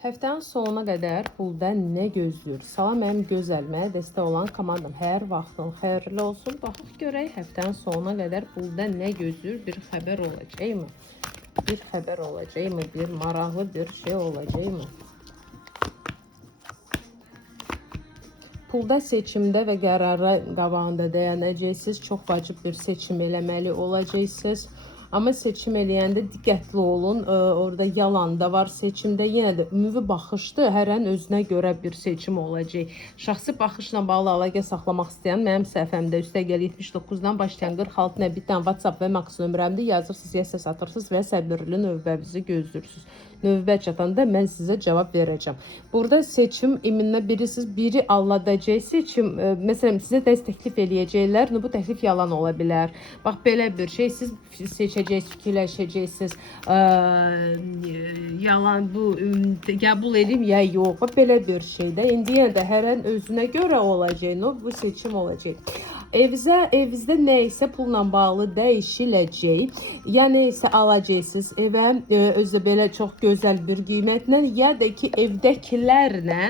Həftənin sonuna qədər pulda nə gözləyir? Salam mənim gözəlmə dəstək olan komandam. Hər vaxtın xeyirli olsun. Baxaq görək həftənin sonuna qədər pulda nə gözləyir? Bir xəbər olacaqmı? Bir xəbər olacaqmı? Bir maraqlı bir şey olacaqmı? Pulda seçimdə və qərara qabağında dayanacaqsınız. Çox vacib bir seçim eləməli olacaqsınız. Amma seçim eləyəndə diqqətli olun. Orada yalan da var seçimdə. Yenə də ümumi baxışdır. Hərənin özünə görə bir seçim olacaq. Şəxsi baxışla bağlı əlaqə saxlamaq istəyən mənim səhifəmdə üstəgəl 79-dan başlayan 46 nə bitən WhatsApp və Max nömrəmdə yazırsınız, ya səs atırsınız və səbirli növbənizi gözləyirsiniz. Növbə çatanda mən sizə cavab verəcəm. Burada seçim iminə birisiz, biri alladacaq seçim. Məsələn, sizə dərs təklif eləyəcəklər. Bu təklif yalan ola bilər. Bax, belə bir şey siz seçəcəksiniz, fikirləşəcəksiniz. Yalan bu qəbul edeyim ya yox. Belə bir şeydə. İndi yenə də hərənin özünə görə olacaq. Bu seçim olacaq. Evinizdə nə isə pulla bağlı dəyişiləcək. Ya nə isə alacaqsınız evə, özü də belə çox gözəl bir qiymətlə, ya da ki evdəkilərlə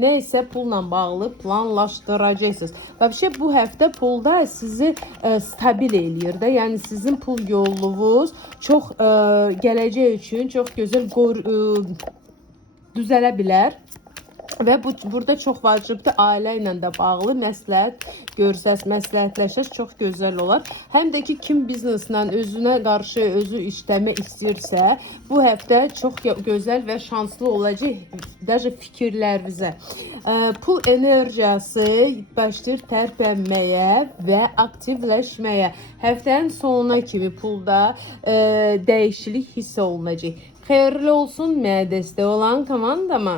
nə isə pulla bağlı planlaşdıracaqsınız. Vəbşə bu həftə pulda sizi stabil eləyir də. Yəni sizin pul yolluğunuz çox gələcək üçün çox gözəl düzələ bilər. Və burada çox vacibdir, ailə ilə də bağlı məsləhət görsəz, məsləhətləşir, çox gözəl olar. Həm də ki, kim bizneslə özünə qarşı özü işləmək istəyirsə, bu həftə çox gözəl və şanslı olacaq, даже fikirlərinizə. Pul enerjisi başlayır tərpənməyə və aktivləşməyə. Həftənin sonuna kimi pulda dəyişiklik hiss olunacaq. Xeyirli olsun mənə dəstək olan komandama.